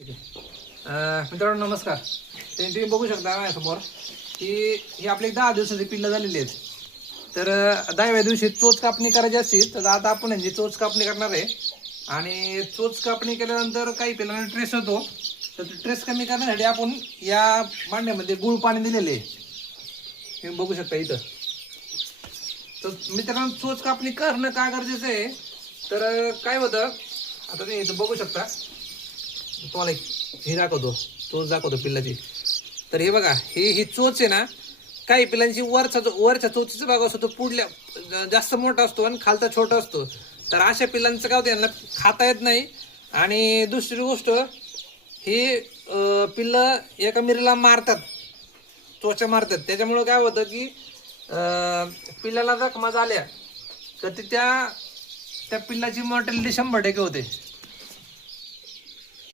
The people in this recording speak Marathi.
ठीक आहे. मित्रांनो नमस्कार. तुम्ही बघू शकता माझ्यासमोर की ही आपली 10 दिवसाची पिल्लं झालेली आहेत. तर 10व्या दिवशी चोच कापणी करायची असते. तर आता आपण यांची चोच कापणी करणार आहे. आणि चोच कापणी केल्यानंतर काही पिल्लांना ट्रेस होतो. तर ट्रेस कमी करण्यासाठी आपण या भांड्यामध्ये गुळ पाणी दिलेले आहे. तुम्ही बघू शकता इथं. तर मित्रांनो चोच कापणी करणं का गरजेचं आहे, तर काय होतं आता तुम्ही इथं बघू शकता. तुम्हाला हे दाखवतो, चोच दाखवतो पिल्लाची. तर हे बघा, ही चोच आहे ना, काही पिल्लांची वरच्या चोचीचा भाग असतो तो पुढल्या जास्त मोठा असतो आणि खालचा छोटा असतो. तर अशा पिल्लांचं काय होतं, यांना खाता येत नाही. आणि दुसरी गोष्ट ही पिल्लं एका मिरीला मारतात, चोचा मारतात. त्याच्यामुळं काय होतं की पिल्लाला जखमा झाल्या तर त्या पिल्लाची मॉर्टॅलिटी 100% होते.